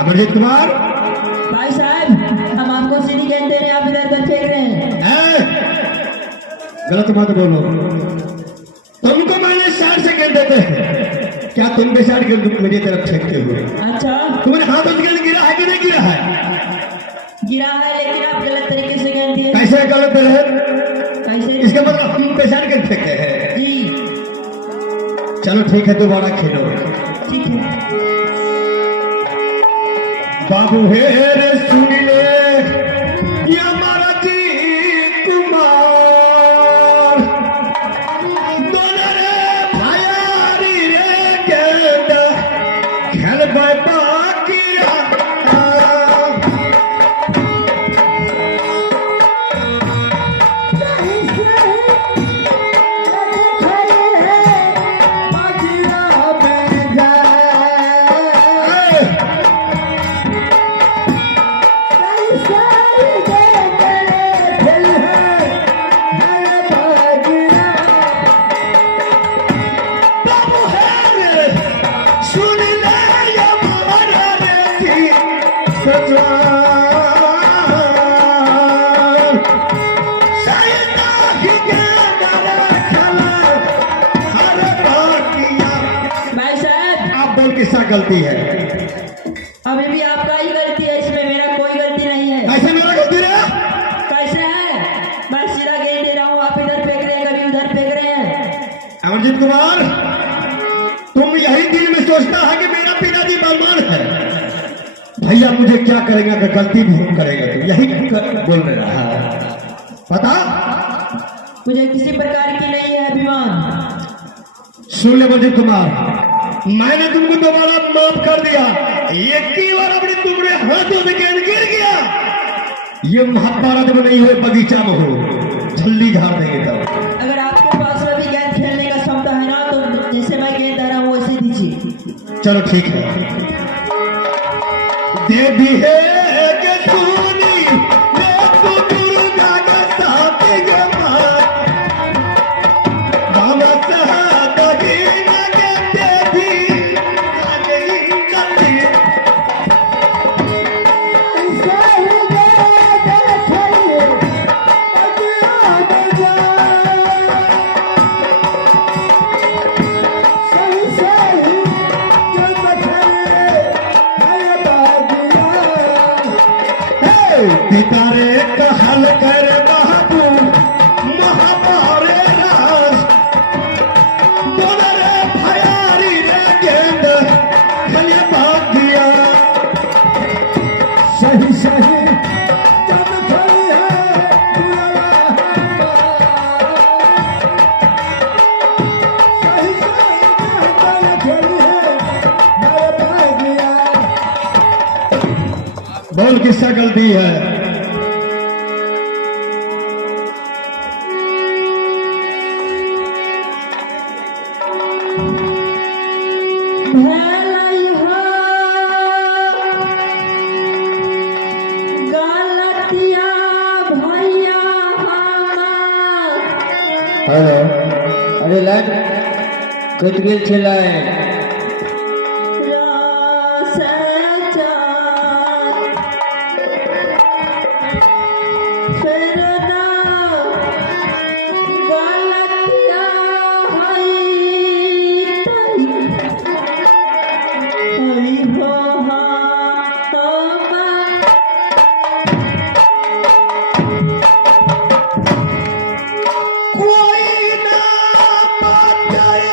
अमरजीत कुमार भाई साहब, हम आपको सीधी गेंद दे रहे हैं, आप इधर उधर फेंक रहे हैं। गलत मत बोलो। तुमको मैंने 60 सेकंड देते हैं, क्या तुम भी 60 गेंद मेरी तरफ फेंकते हुए? अच्छा, तुम्हारे हाथ उस गेंद गिरा है कि नहीं गिरा है? गिरा है, लेकिन आप गलत तरीके से गेंद दिए। कैसे गलत है? कैसे? इसका मतलब हम पे 60 गेंद फेंके हैं। जी चलो ठीक है, दोबारा खेलो। ठीक है। बाबू हेरे सुन ले या हमारा जी कुमार, दोनों रे भायारी रे गेंद खेल बाकी किसका गलती है? अभी भी आपका ही गलती है, इसमें मेरा कोई गलती नहीं है। कैसे मेरा गलती है? कैसे है? मैं सीधा गेंद दे रहा हूँ, आप इधर फेंक रहे हैं, कभी उधर फेंक रहे हैं। अमरजीत कुमार, तुम यही दिल में सोचता है कि मेरा पिताजी बलवान है। भैया मुझे क्या करेगा कि गलती भी हम करेगा, तो यही बोल रहा है। पता मुझे किसी प्रकार की नहीं है अभिमान। सुन ले अमरजीत कुमार, मैंने तुमको दोबारा माफ कर दिया। एक ही बार अपने तुम्हारे हाथों में गेंद गिर गया, ये महाभारत में नहीं हो, बगीचा में हो, झल्ली झाड़ देंगे तब। अगर आपके पास में भी गेंद खेलने का क्षमता है ना, तो जैसे मैं गेंद दे रहा हूँ वैसे दीजिए। चलो ठीक है, दे दी है कि सुनी मैं तो दुर्गा के साथ जमात बाबा साहब की नगते भी आगे चली पितारे कहल कर बाबू महापारे राज, दोनों रे भयारी रे गेंद खेले भाग्या। सही सही जब खड़ी है सही सही खेली है बोल किसका गलती है? हेलो, अरे लाइट कट गेल छलै। कोई ना बात करे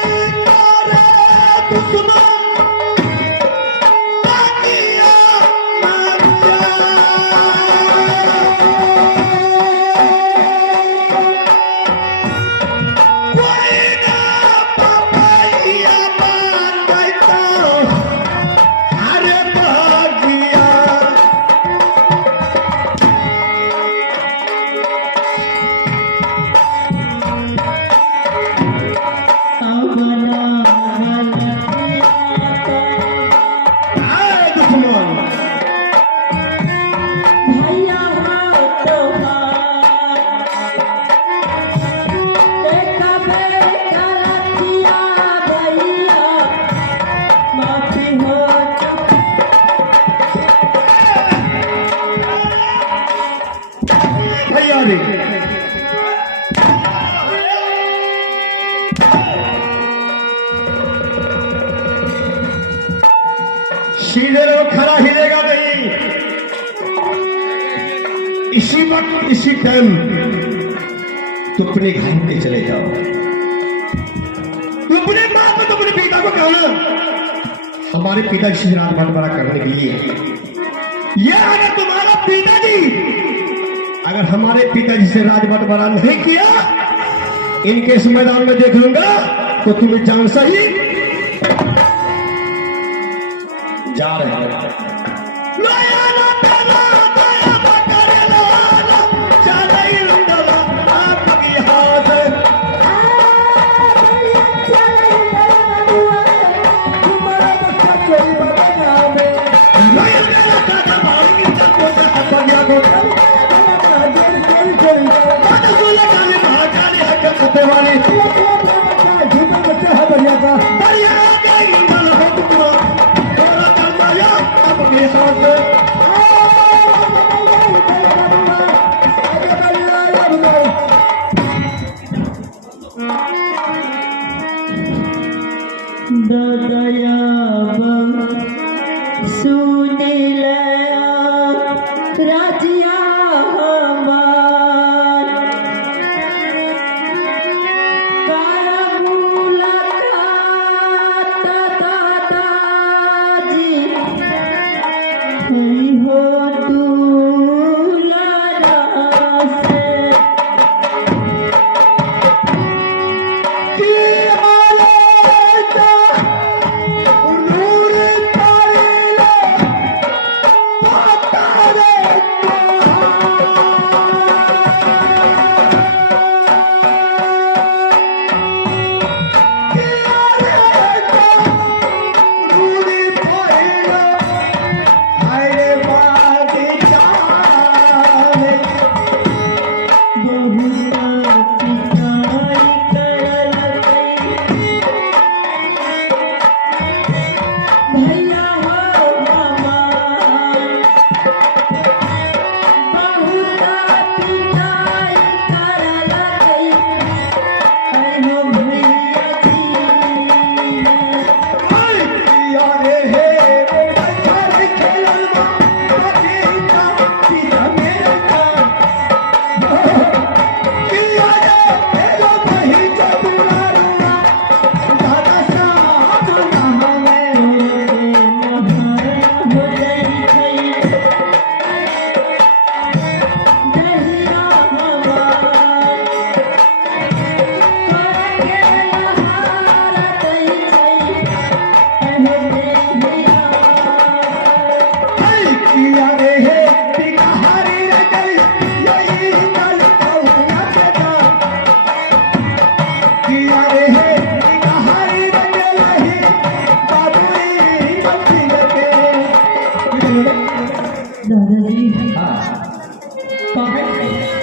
इसी टाइम तुम अपने घर पे चले जाओ। तुम अपने माँ को, तुम अपने पिता को कहना हमारे पिताजी से राज बंटवारा करने के लिए। ये अगर तुम्हारा पिताजी अगर हमारे पिताजी से राज बंटवारा नहीं किया, इनके इस मैदान में देख लूंगा तो तुम्हें जान सही जा रहे हैं।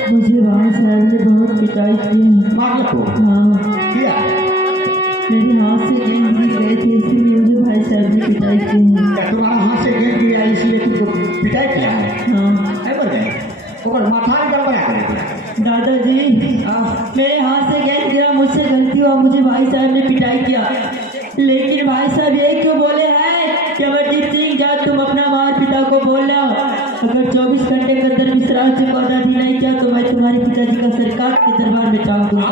मुझे भाई साहब ने बहुत पिटाई की है। हाँ, मेरे हाथ से गेंद गिर गए थे, इसलिए मुझे भाई साहब ने पिटाई की है। तुम्हारा हाथ से गेंद गिरा इसलिए तुमको पिटाई किया है? हाँ माथा निकल गया। दादाजी, मेरे हाथ से गेंद गिरा, मुझसे गलती हुआ, मुझे भाई साहब ने पिटाई किया, लेकिन भाई साहब ये क्यों बोले हैं कि अमरजीत सिंह जब तुम अपना मार पिता को बोला अगर 24 घंटे के अंदर विश्राम चुकौता भी नहीं किया तो मैं तुम्हारे पिताजी का सरकार के दरबार में टांग दूंगा।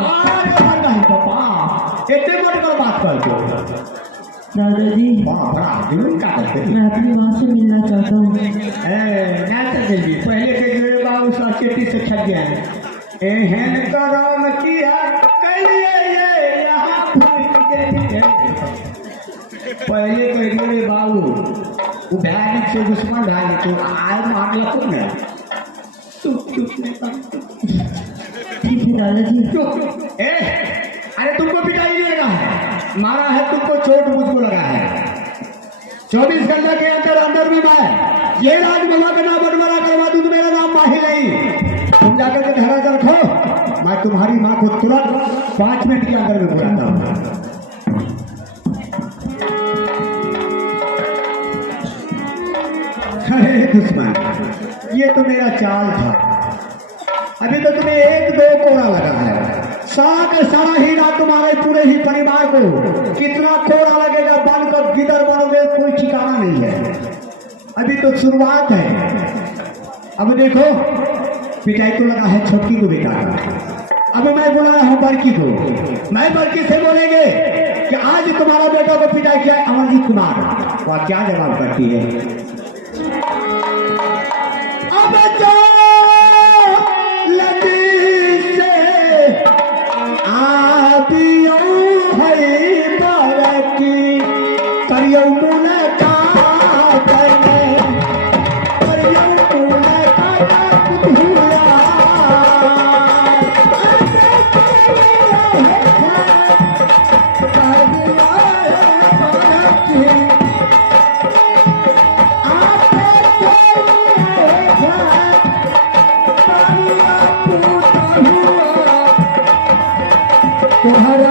दादाजी, मैं अपनी माँ से मिलना चाहता हूँ। पहले के जुड़े बाबू साचेती से छट गया एहन करम किया पहले के जुड़े बाबू वो भयानक से दुश्मन भाई तो आए मामला खुद में ठीक है दादाजी। अरे तुमको पिटाई नहीं लगा है, मारा है तुमको, चोट मुझको लगा है। 24 घंटे के अंदर में मैं ये राजमहल का नाम बंटवारा करवा दूं, मेरा नाम माही नहीं। तुम जाकर के धरा कर रखो, मैं तुम्हारी माँ को तुरंत 5 मिनट के अंदर में बुलाता हूँ। अरे दुश्मन, ये तो मेरा चाल था। अभी तो तुम्हें 1-2 कोड़ा लगा है, सारा हीरा तुम्हारे पूरे ही परिवार को कितना कोड़ा लगेगा, बनकर किधर बनोगे कोई ठिकाना नहीं है। अभी तो शुरुआत है। अब देखो पिटाई तो लगा है छोटकी को बेटा का। अब मैं बुलाया हूँ बड़की को, मैं बड़की से बोलेंगे कि आज तुम्हारा बेटा को पिटाई किया है अमरजीत कुमार, वह क्या जवाब करती है। अब जो लड़ी से आदियो है बड़की करियो मुलाकात करियो मुलाकात हुआ तुम्हारा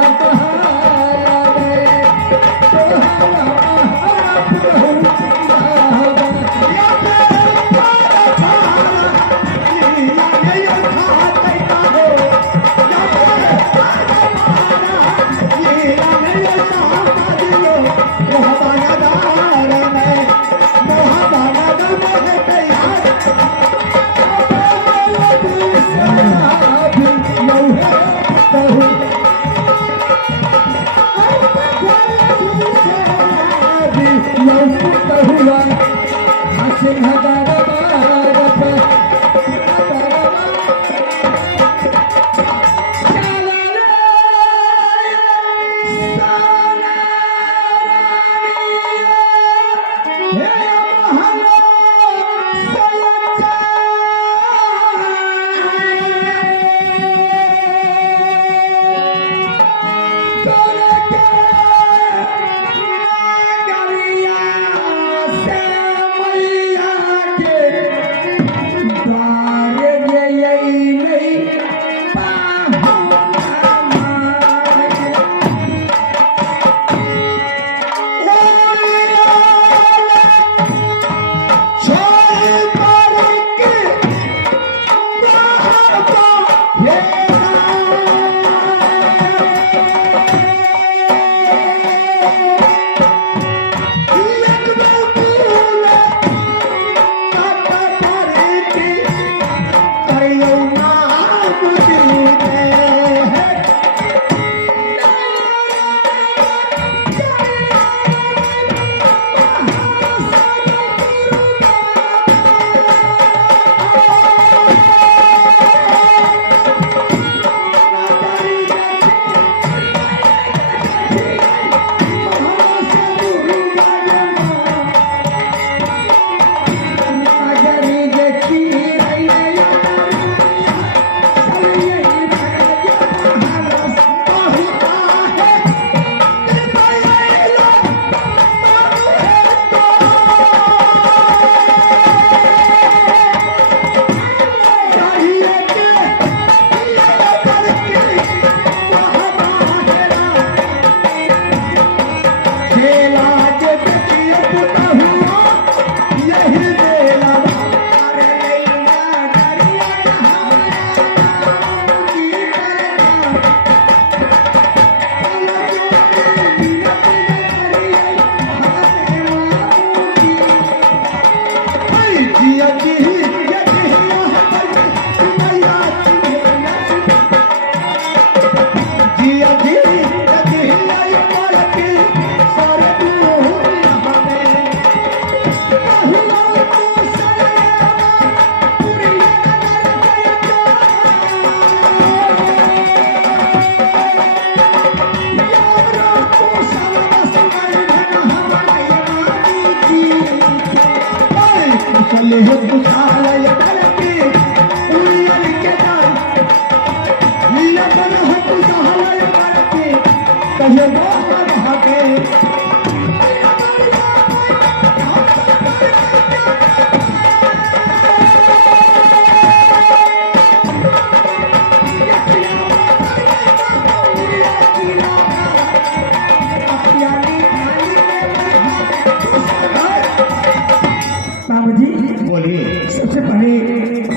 बोलिए। सबसे पहले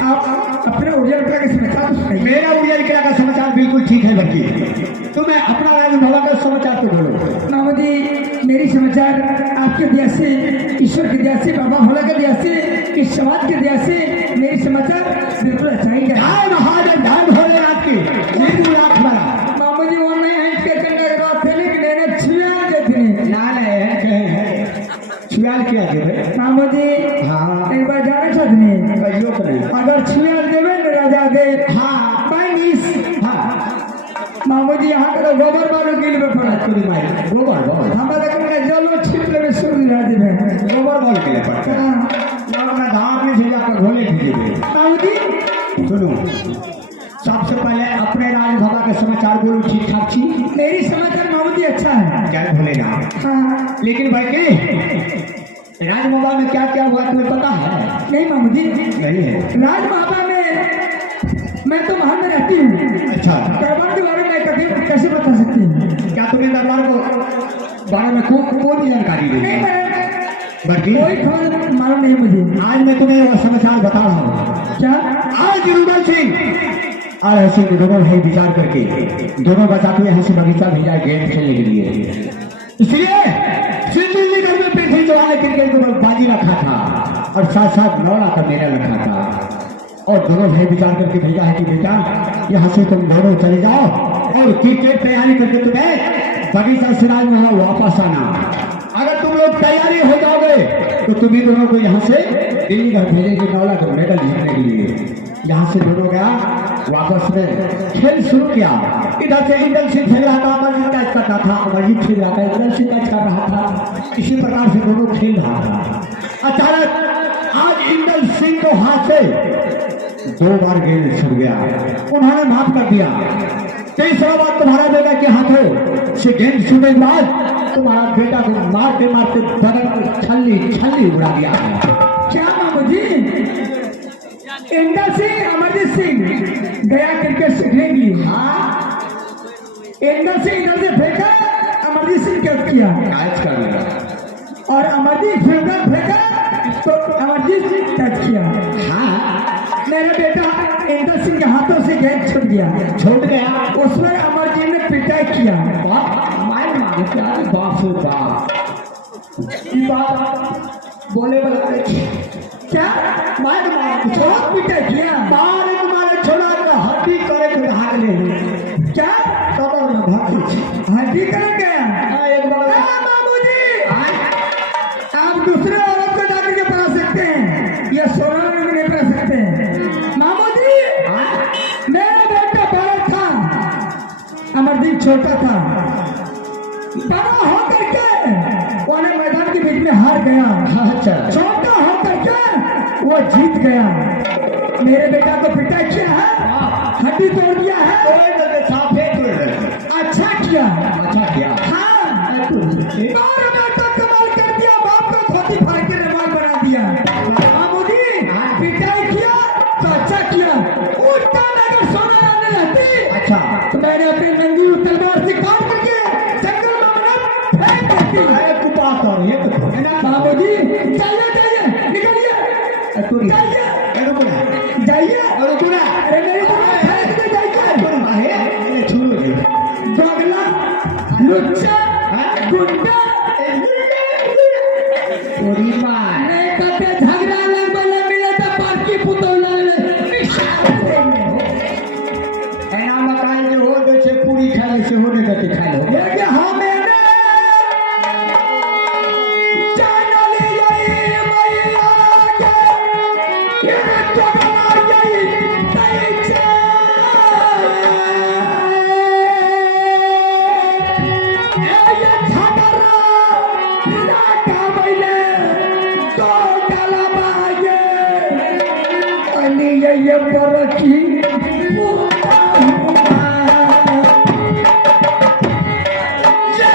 आप अपने ऊर्जा का समाचार सुनाइए। मेरा उड़िया किला का समाचार बिल्कुल ठीक है बल्कि तुम्हें अपना राजभवन का समाचार तो बोलो। मामा जी, मेरी समाचार आपके दया से, ईश्वर के दया से, बाबा भोला के दया से, इस समाज के दया से मेरी समाचार बिल्कुल अच्छा ही मामूदी यहाँ का तो गोबर बालू गिल में पड़ा तोरी माई गोबर गोबर हमारे का जल में छिपले में सुन राजी में गोबर बालू गिल पड़ता ना अपना धान में झिझा का घोले दीजिए मामूदी सुनो सबसे पहले अपने राजभवा के समाचार बोलो ठीक ठाक छी मेरी समाचार मामूदी अच्छा है क्या भूलेगा हाँ लेकिन भाई के राजभवा में क्या क्या हुआ तुम्हें पता है नहीं मामूदी नहीं है राजभवा में मैं तो वहां में रहती हूँ अच्छा दरबार के बारे में कैसे बता सकती हूँ क्या तुम्हें दरबार को बारे में कोई जानकारी नहीं बल्कि कोई खबर मालूम नहीं मुझे आज मैं तुम्हें वो समाचार बता रहा हूँ क्या आज रुदल सिंह और ऐसे दोनों भाई विचार करके दोनों बच्चा को यहाँ से बगीचा भेजा गेम खेलने के लिए इसलिए सिंधी घर में पेठी चढ़ाने क्रिकेट को बाजी रखा था और साथ साथ लौड़ा का मेला रखा था और दोनों भाई विचार करके भेजा है कि बेटा यहाँ से तुम दोनों चले जाओ और क्रिकेट तैयारी करके तुम्हें बगीचा सिराज में वापस आना अगर तुम लोग तैयारी हो जाओगे तो तुम्हें दोनों को यहाँ से दिल्ली घर भेजेंगे लौड़ा का मेडल जीतने के लिए यहाँ से दोनों गया वापस में खेल शुरू किया इधर से इंदल सिंह खेल रहा था अमरजीत कैच करता था अमरजीत खेल रहा था इंदल सिंह कैच कर रहा था इसी प्रकार से दोनों खेल रहा था अचानक आज इंदल सिंह को हाथ से 2 बार गेंद छूट गया उन्होंने माफ कर दिया तीसरा बार तुम्हारा बेटा के हाथों से गेंद छूटने के बाद तुम्हारा बेटा को मारते मारते बगल में छल्ली उड़ा दिया क्या मामूजी इंदल सिंह अमरजीत सिंह गया क्रिकेट सीखने के लिए इंदल सिंह इधर से फेंका अमरजीत सिंह कैच किया और अमरजीत फील्डर फेंका तो अमरजीत सिंह कैच किया मेरा बेटा इंदल सिंह के हाथों से गेंद छूट गया उसमें अमरजीत ने पिटाई किया बोले क्या बहुत पिटाई किया मारे छोड़ा का हड्डी करे के भाग ले क्या कबर में भाग हड्डी करे गया मामूजी आप दूसरे औरत को जाकर के पढ़ा सकते हैं या सोना में नहीं पढ़ा सकते हैं मामूजी मेरा बेटा बड़ा था अमरदीप छोटा था बड़ा होकर के वो मैदान के बीच में हार गया अच्छा छोटा होकर के वो जीत गया मेरे बेटा को पिटाई किया है हड्डी तोड़ दिया है अच्छा किया हाँ और बेटा कमाल कर दिया बाप को धोती फाड़ के रुमाल बना दिया मामूजी पिटाई किया तो अच्छा किया उल्टा अगर सोना आने रहती अच्छा तो मैंने अपने नंगी तलवार से काट करके जंगल में फेंक देती बाबूजी जाइए निकलिए जाइए अरे मेरे को जाइए दोगला लुच्चा गुंडा नहीं कहते झगड़ा लग बल्ले मिले तो पार्टी पुतौला एना मकान जो हो दे से पूरी खाए से होने देते खाए हो ये हम ये बरकी ये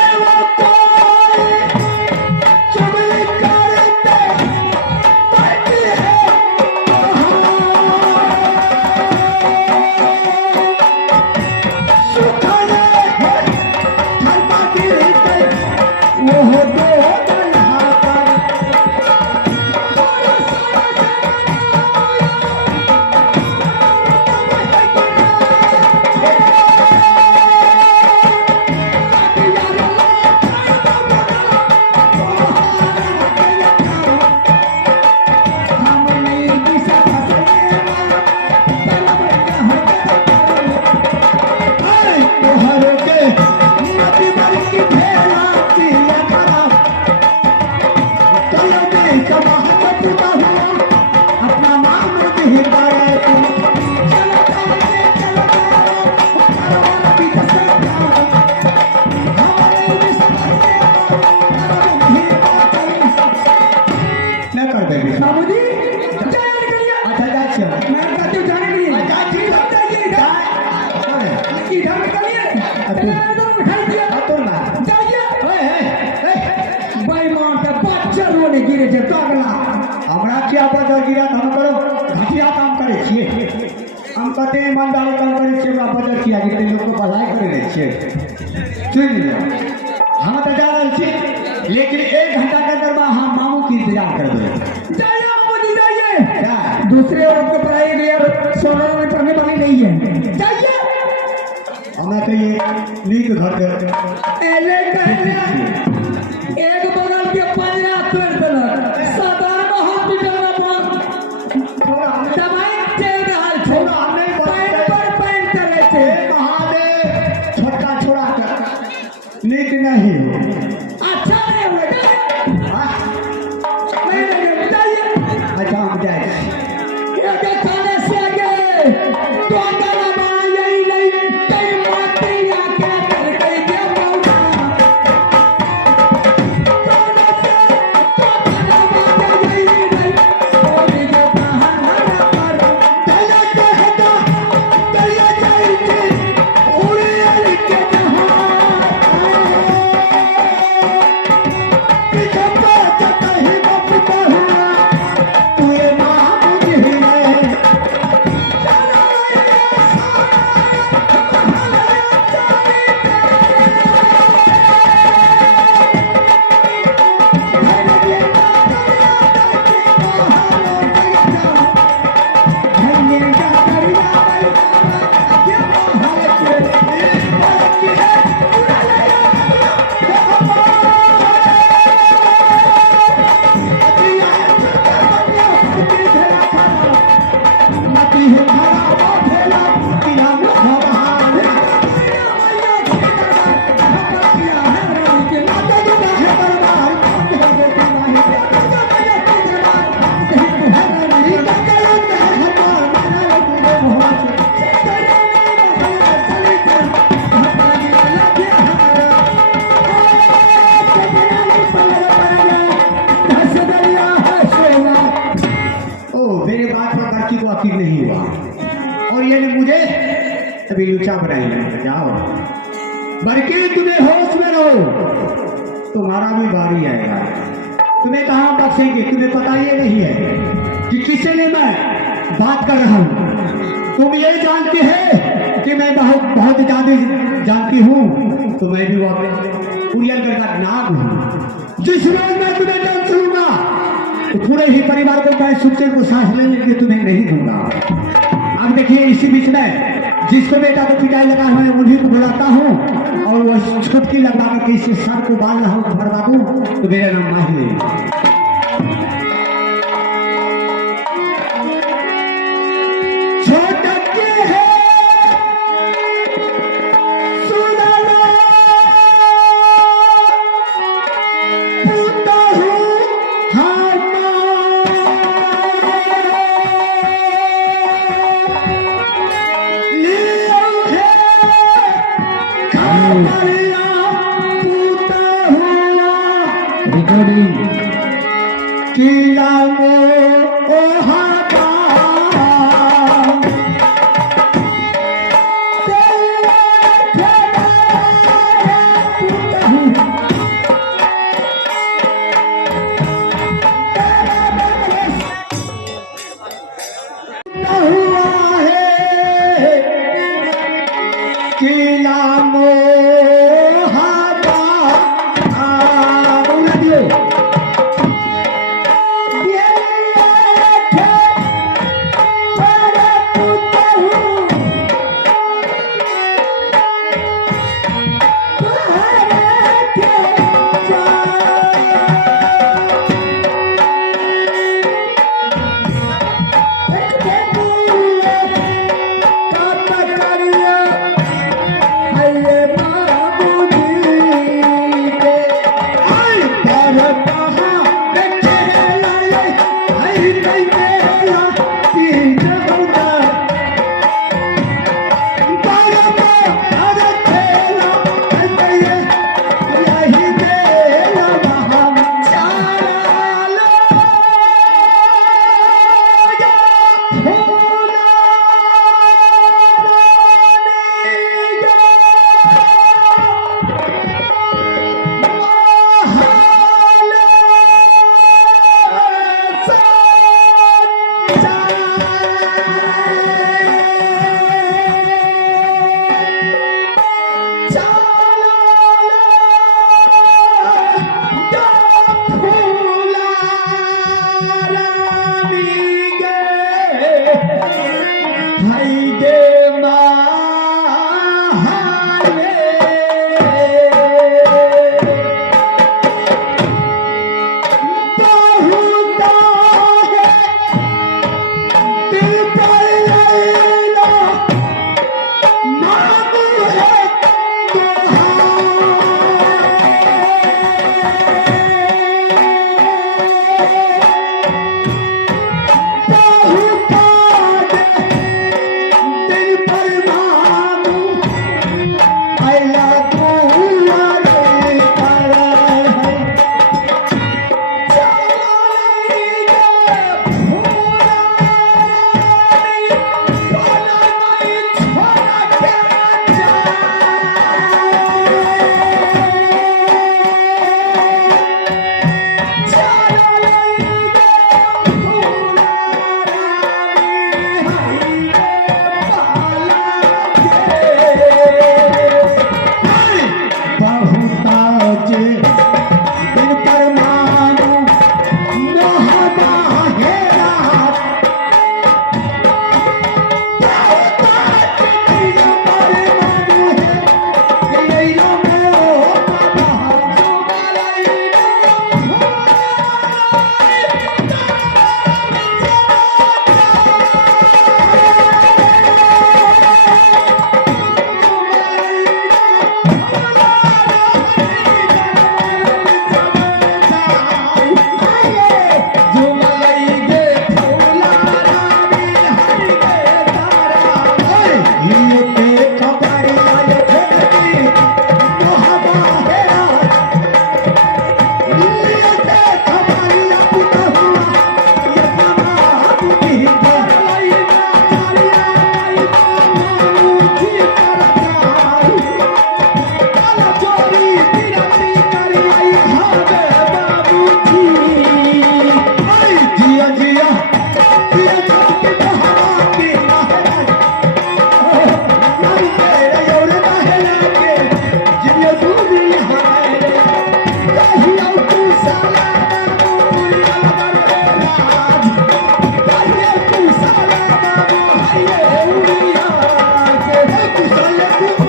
इधर निकलिए उठाई दिया जाइए बेईमान के बच्चा रोने गिरे जे तगड़ा हमरा क्या पता गिरा हम करो घटिया काम करे छिए हम कहते ईमानदारी काम करे छिए हमरा पता किया कि लोग को भलाई करे छिए सुन लिया हम तो जा रहे छिए लेकिन 1 घंटा के अंदर हम मामू की इंतजार कर दो जाइए मामू जी जाइए दूसरे औरत को पढ़ाई गई और सोना में पढ़ने वाली नहीं है जाइए हमें कहिए नीक घर के एले एक बगल के पंजरा तोड़ देलक साधारण हॉस्पिटल में दवाई चल रहा छोड़ा नहीं पैर पर पैर चले थे महादेव छोटा छोड़ा कर नीक नहीं अच्छा नहीं हुआ नहीं जाइए अच्छा हम जाए ये खाने से आगे तो नहीं हुआ और ये मुझे अभी लुचा बनाएंगे जाओ बल्कि तुम्हें होश में रहो तुम्हारा भी बारी आएगा तुम्हें कहाँ बख्शेंगे तुम्हें पता ये नहीं है कि किससे लिए मैं बात कर रहा हूँ तुम ये जानते हैं कि मैं बहुत ज्यादा जानती हूँ तो मैं भी वो कुरियनगढ़ का नाम हूँ जिस रोज मैं तुम्हें जान चलूंगा तो पूरे ही परिवार को मैं सुख से को सांस लेने के लिए तुम्हें नहीं दूंगा अब देखिए इसी बीच में जिसको बेटा को पिटाई लगा हुआ है उन्हीं को बुलाता हूँ और वो छुटकी लगवा के किसी सर को बाल रहा हूँ भरवा दूँ तो मेरा नाम माही रिकॉर्डिंग किला मो ओहाका हुआ है किला मो I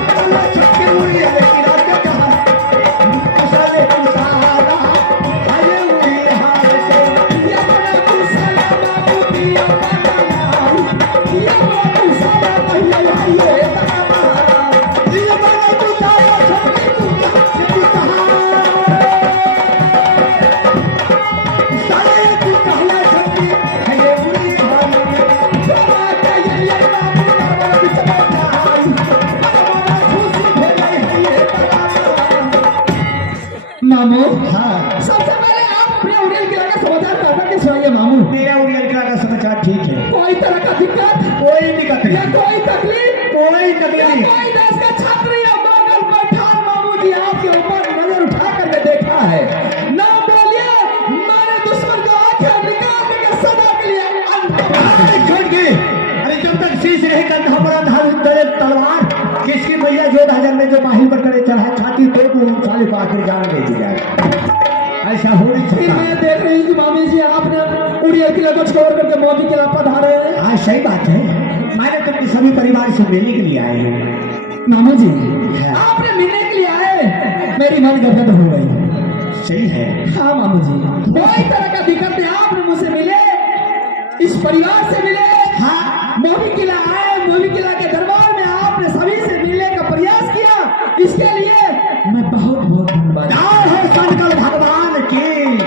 काला छक्के उड़ी है किरात का कहा कुसले कुसादा अरे उड़ी हार से ये बड़ा कुसला बाबू दिया बना ये बड़ा कुसला भैया ये बना ये बड़ा कुसला छक्के कुसला साले कुसला छक्के है उड़ी हार मामू हाँ सबसे पहले आप अपने उड़ेल गिरा का समाचार ताज़ा के सुनाइए मामू। मेरा उड़ियल का समाचार ठीक है कोई तरह का दिक्कत कोई दिक्कत या नहीं कोई तकलीफ कोई या तकलीफ नहीं कोई देश का छात्र या बागल पठान मामू जी आपके ऊपर नजर उठा करके देखा है ना बोलिए मारे दुश्मन को आंखें निकाल के सदा के लिए अरे छोड़ के अरे जब तक शीश रहे कंधा पर आधार उतरे तलवार किसकी मैया जो हजर में जो माही पर करे चढ़ा छाती तोड़ को साले को आखिर जान दे दी जाए ऐसा हो नहीं फिर सकता मैं देख रही हूँ कि मामी जी आपने उड़ियल किला को छोड़ करके मोदी किला पधारे हैं। हाँ सही बात है मैंने तुमके सभी परिवार से मिलने के लिए आए हैं मामू जी है। आपने मिलने के लिए आए मेरी मन गदगद हो गई। सही है हाँ मामू जी कोई तरह का दिक्कत नहीं आपने मुझसे मिले इस परिवार से मिले हाँ मोदी किला आए मोदी किला के दरबार में आपने सभी से मिलने का प्रयास किया इसके लिए मैं बहुत बहुत धन्यवाद जय हो शंकर भगवान की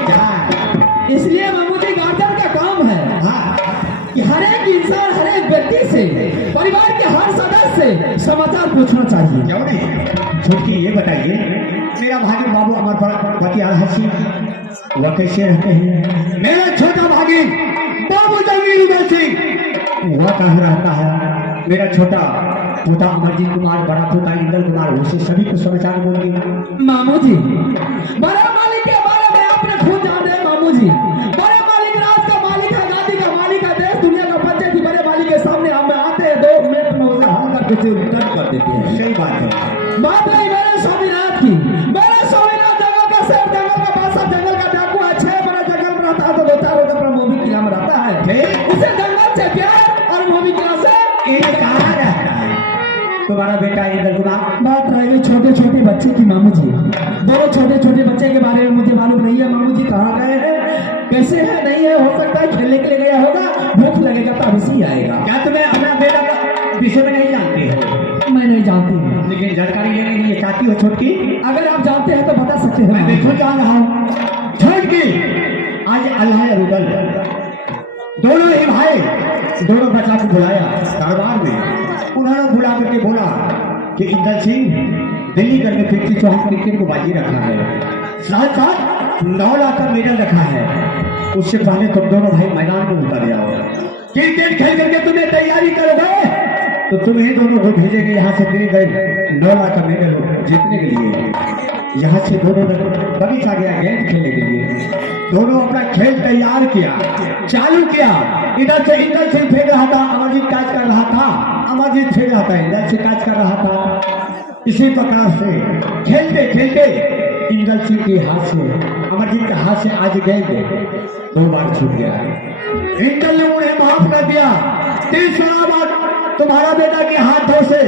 जय इसलिए मामू जी गार्जियन का काम है हाँ कि हर एक इंसान हर एक व्यक्ति से परिवार के हर सदस्य से समाचार पूछना चाहिए। क्यों नहीं छोटी ये बताइए मेरा भागी बाबू अमर बतिया हसी वह कैसे रहते हैं मेरा छोटा भागी बाबू जंगीर सिंह वह कहाँ रहता है मेरा छोटा पोता अमरजीत कुमार बड़ा पोता इंदर कुमार उसे सभी को समाचार बोलिए मामू जी बड़े मालिक के बारे में आपने खुद जाने हैं मामू जी बड़े मालिक राज का मालिक है गादी का मालिक है देश दुनिया का बच्चे की बड़े मालिक के सामने हम आते हैं 2 मिनट में उसे हल करके रिटर्न कर देते हैं। सही बात है बात रही मेरे स्वामीनाथ की मेरे स्वामीनाथ जंगल का शेर जंगल का बादशाह जंगल का डाकू है 6 बड़ा जंगल में रहता है तो 2-4 रोज अपना मोदी किला में रहता है उसे जंगल से प्यार और मोदी किला से एक कहाँ रहता है तुम्हारा बेटा इंदर कुमार बात रह गई छोटे छोटे बच्चे की मामू जी दोनों छोटे छोटे बच्चे के बारे में मुझे मालूम नहीं है मामू जी कहाँ गए हैं कैसे है नहीं है हो सकता है खेलने के लिए गया होगा भूख लगेगा तो अवश्य ही आएगा। क्या तुम्हें अपना बेटा का विषय में नहीं जानते हो मैं नहीं जानती हूँ लेकिन जानकारी लेने के लिए चाहती हो छोटकी अगर आप जानते हैं तो बता सकते मैं हैं। देखो जान रहा हूँ छोटकी आज अल्लाह रुदल दोनों ही भाई दोनों बच्चा को बुलाया दरबार में उन्होंने बुला करके बोला कि इंदर सिंह दिल्ली कर में 50 चौहान क्रिकेट को बाजी रखा है साथ साथ 9 लाख का मेडल रखा है उससे पहले तुम दोनों भाई मैदान में उतर जाओ क्रिकेट खेल करके तुम्हें तैयारी करोगे तो तुम्हें दोनों को भेजेंगे यहाँ से दिल्ली गए 9 लाख का मेडल जीतने के लिए यहाँ से दोनों ने बगीचा गया गेंद खेलने के लिए दोनों अपना खेल तैयार किया चालू किया इधर से इंदर सिंह फेंक रहा था अमरजीत कैच कर रहा था अमरजीत फेंक रहा था इंदर से कैच कर रहा था इसी प्रकार से खेलते खेलते इंदर सिंह के हाथ से अमरजीत के हाथ से आज गेंद 2 बार छूट गया इंदर ने उन्हें माफ कर दिया 3 बार तुम्हारा बेटा के हाथों से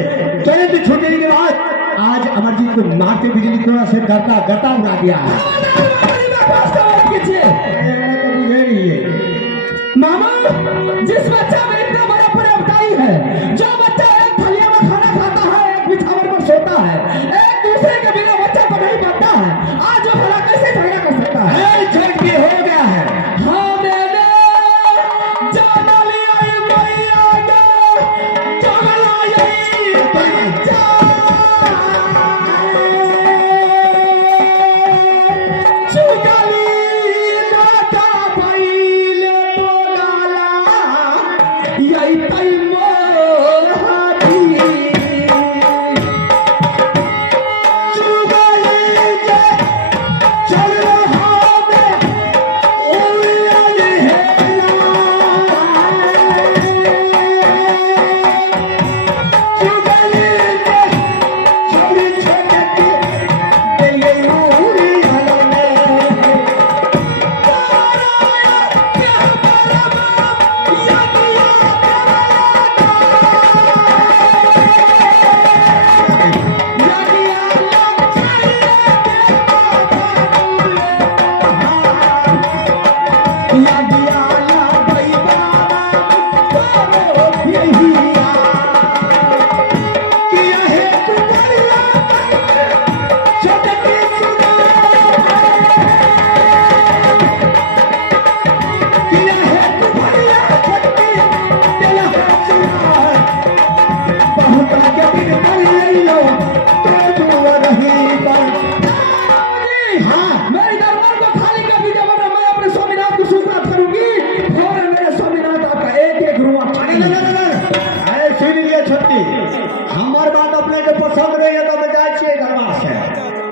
गेंद छूटने के बाद आज अमरजीत को मारते बिजली कोड़ा से गता उड़ा दिया है मामा जिस बच्चा में इतना बड़ा पर्वताई है जो बच्चा एक थलिया में खाना खाता है एक बिछावन पर सोता है एक दूसरे के बिना बच्चा को नहीं बनता है आज वो भला कैसे झगड़ा कर सकता है झटके हो गया है हाँ मैंने जाना लिया ये मैया गे जगला यही बच्चा चुगली नाता पहिले तो डाला यही तई मोर हाथी चुगली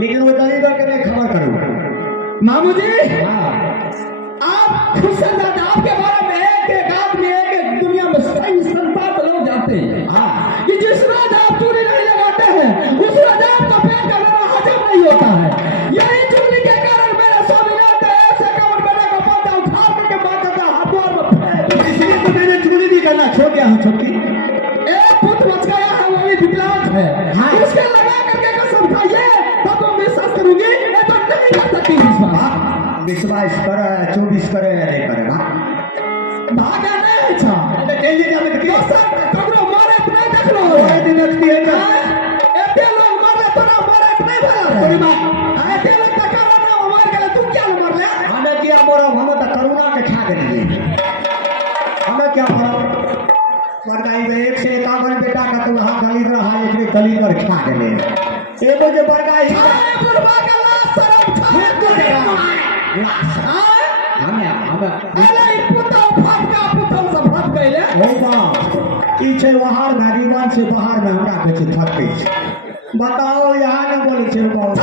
लेकिन वो दलीदर के नहीं खबर करूँ। मामू जी हाँ आप खुश हैं दादा, आपके बारे में एक एक आदमी एक एक दुनिया में सही संपाद लोग जाते हैं हाँ कि जिस रोज आप चूड़ी नहीं लगाते हैं उस रोज आपका पेट का मेरा हजम नहीं होता है। यही चूड़ी के कारण मेरे स्वामीनाथ ऐसे कमर बेटा को पाता उठा करके मार देता हाथों में। इसलिए तो मैंने चूड़ी भी करना छोड़ दिया हूँ छोटी। एक पुत्र बच गया है, वो भी विकलांग है। हाँ। उसके लगा करके कसम खाइए तब मैं विश्वास करूंगी, मैं तो नहीं कर सकती विश्वास। विश्वास करे 24 करे या नहीं करे ना भागा नहीं था जल्दी जावे तो क्यों सर कबरो मारे नहीं देख लो दिन की है ना एते लोग मारे तो ना मारे नहीं भला कोई बात एते लोग का कारण ना मार के तू क्या मार ले हमें क्या मोरा हम तो करुणा के छा के दिए हमें क्या मोरा बरगाई में एक से 51 बेटा का तो वहां गली रहा एक ने गली पर छा के ले एगो जे बरगाई अरे बुढ़वा का लाश शर्म छा हमें अरे पुतो सब फट गइले होगा ई छै वहार भगवान से बाहर में हमरा के छै फटके छै बताओ यहाँ न बोले छै बहुत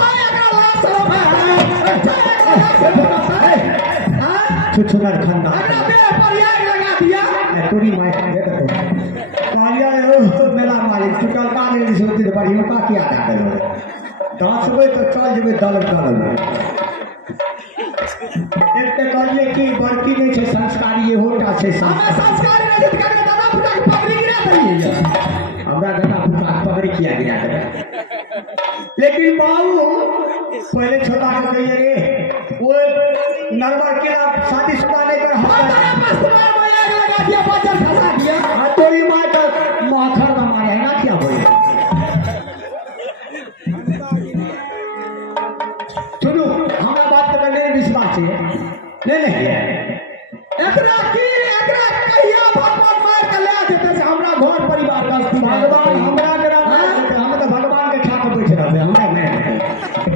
छुछुनर खंडा तोरी माय दे तो कालिया ओ मेला मालिक टूटल का नहीं सोती तो बड़ी का किया था करो 10 बजे तो चल जेबे दल एक ते कहलिए कि बड़की नहीं छै संस्कारी ये होटा छै संस्कार नहीं जित करके दादा पुता के पगड़ी गिरा दइए हमरा दादा पुता पगड़ी किया गिरा दे लेकिन बाबू पहले छोटा को कहिए रे वो नरवर के शादीशुदा नहीं कर तोरी माँ का माखर का मारे है ना क्या बोले सुनो हमारा बात तो नहीं विश्वास है नहीं एकरा कहिया भगवान मार के ले जेते से हमरा घर परिवार का भगवान हमरा करा हम तो भगवान के छाप बैठ रहते हमरा में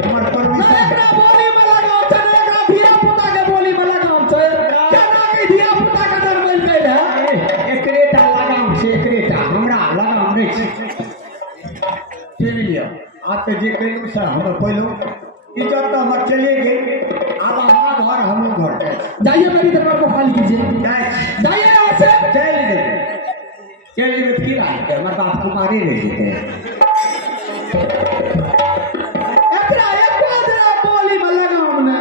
हमार परमिशन एकरा बोली में लगाओ चले एकरा धिया पुता के बोली में लगाओ चले केना के धिया पुता के जन्म मिल गइल है एकरेटा लगाम से एकरेटा हमरा लगाम नहीं छै के लिया आप जे कहियो से हम पहलो इज्जत तो हमर चले गए अब हमारा घर हम घर जाइए मेरी दरबार को खाली कीजिए जाइए यहाँ से चल जेबे की रात है हमारे बाप कुमारी रह जेते एकरा एको जरा बोली में लगाओ ना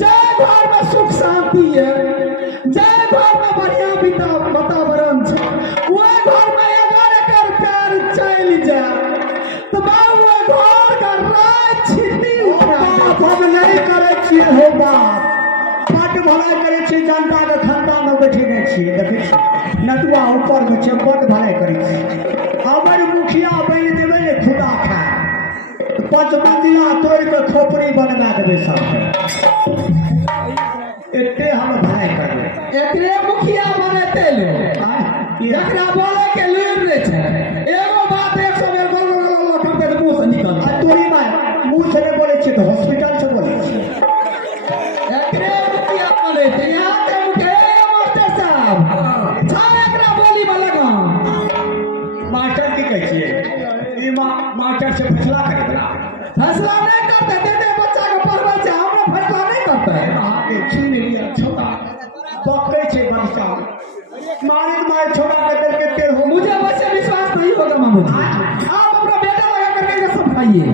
जय घर में सुख शांति है जय घर में बढ़िया वातावरण छै वो घर में अगर एकर प्यार चल जाए तो बाबू घर का राज छिती हम नहीं करे छी हो बाप बड़ भलाई करे छी जनता के खंडा में बैठे नहीं छी देखै छी नटुआ ऊपर में छै बड़ भलाई करे छी हमर मुखिया बन देबे ने खुदा खा 5 मंजिला तोड़ के खोपड़ी बनवा देबे सब एते हम भलाई करबे एकरे मुखिया बनेते ले एकरा बोले के लूर रे छै एगो बात 100 बेर बोल करते तो मुंह से निकल तोरी माय मुंह से नहीं बोले छी तो हॉस्पिटल से बोले छी एकरे मुखिया बनेते यहाँ के मुखिया मास्टर साहब छा एकरा बोली में लगाओ मास्टर की कहै छियै ई मास्टर से फैसला करे बला फैसला नहीं करते देते बच्चा को पढ़बै छै हमरा फैसला नहीं करते आपके छीन लिया छोटा पक्के छे बच्चा मार छोटा कर के तेल हो मुझे वैसे विश्वास नहीं होगा मामू जी आप अपना बेटा लगा करके ये सब खाइए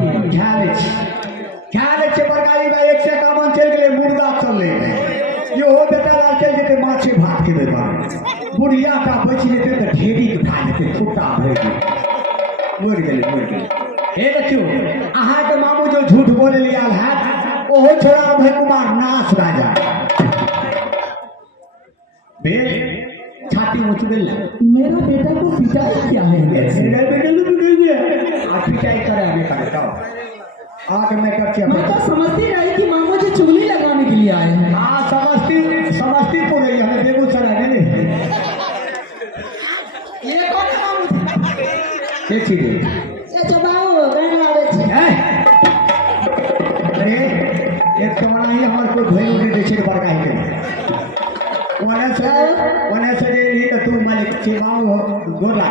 ख्याल छे बरगाई में 151 चल गेले मुर्गा चल ले यो हो बेटा लाल चल जेते माछे भात के बेटा बुढ़िया का बच जेते तो ढेरी के खा जेते छोटा भर मर गेले हे देखियो अहाँ के मामू जो झूठ बोले लिया है ओहो छोड़ा अभय कुमार नाच राजा बे छाती ऊंच दिल मेरा बेटा को पिटाई क्या है मेरे बेटे को पिटाई आप पिटाई करे हमें करता आके मैं करती मैं तो समझती रही कि मामू जी चुगली लगाने के लिए आए हैं हाँ समस्तीपुर है हमें बेगूसराय नहीं ये कौन है मामू ये चीज ये चबाओ गन लावे छे अरे एक तुम्हारा ही हमारे को भेज दे छे बरकाई के वने से नहीं तो तू मालिक चिबाओ गोला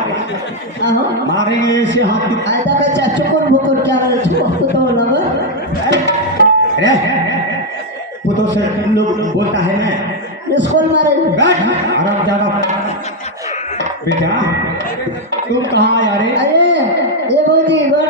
आहो मारेंगे ऐसे हाथ की आयदा का चाचू को भूकर क्या रहे छो तो लगा अरे पुतो से लोग बोलता है मैं स्कूल मारे आराम जाना बेटा। तुम कहाँ आया रे? अरे ये बहुत ही गोर